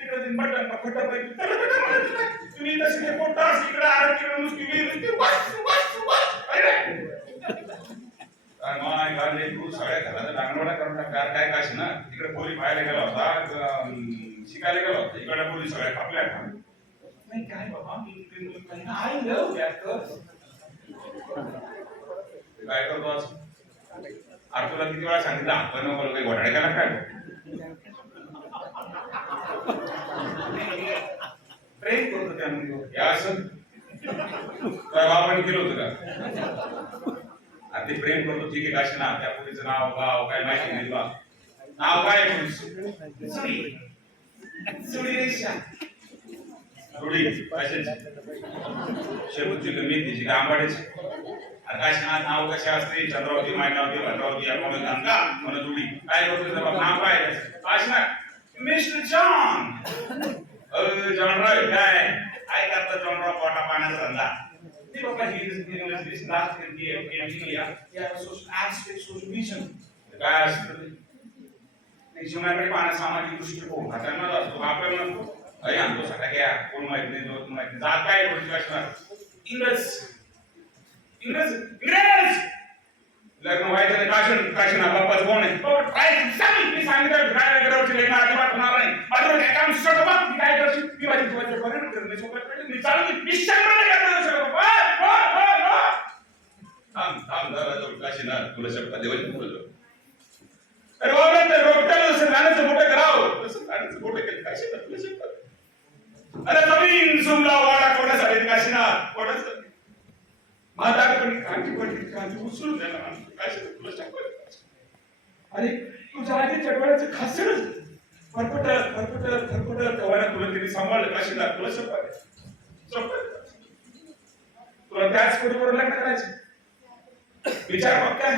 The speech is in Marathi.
तिकडे बटन पकडलं पाहिजे. तुम्ही तसे ते पोटास इकडे आरत तिकडे नुसती तू सगळ्या घराचा डांगडोळा करून टाकला काय काशी ना? तिकडे पोरी पाहायला गेला होता शिकायला गेला होता. इकडे पोरी सगळ्या कापल्या का नाही काय बाबा मी आय लव्ह काय करतो आज अरे तुला किती वेळा सांगितलं? आपण काही घोटाळे करा काय? प्रेम करतो त्यामध्ये या असं? काय बाबाने केलं होतं का? अरे ते प्रेम करतो ठीक आहे काशी ना त्या मुलीचं नाव गाव काय माहिती नाही बा नाव काय आहे पुरीचं? रेषा कशाची? शेपूची मेथीची का आंबाड्याची नाव कशा असते? चंद्रावती मायनावती भद्रावती आपण गंगा म्हणत रुडी काय करतो नाव काय आहे? काशीनाथ. Mister John. अरे जॉन काय? काय करता जॉन राव पोटा पाण्याचा धंदा? ते बाबा he is last in the India या सोशल ऍस्पेक्ट सोशल मिशन काय असतं ते? एक जीवनाकडे पाहण्या सामाजिक दृष्टिकोन हा. हो. त्यांना असतो. आपण नसतो अरे आमचं सगळ्या घ्या. कोण माहीत नाही दोन माहीत नाही. जात काय थोडी असणार? इंग्रज. इंग्रज. इंग्रज! लग्न व्हायचं काशन काशन हा बाप्पाच कोण आहे बाबा काय सांग. मी सांगितलं काय करायचं लग्न अजिबात होणार नाही. हो, हो, हो. थांब थांब जरा जाऊ काशीनाथ तुला शब्द देवाची बोललो. अरे बाबा ते रोपट्याला जसं गाण्याचं मोठं करावं तसं गाण्याचं मोठं केलं. काशीनाथ तुला शब्द? अरे जमीन सुमला वाडा कोणासाठी काशीनाथ? कोणाचं? म्हातारपणी कांची पडली कांची उचलून द्यायला काशीनाथ तुला शब्द अरे तुझ्या आधी चटवड्याचं फरफटत फरफटत फरफटत तेव्हा तुला तिने सांभाळलं. काशीनाथ तुला शपथ शपथ. तुला त्याच कोणीवर लग्न विचार मग काय?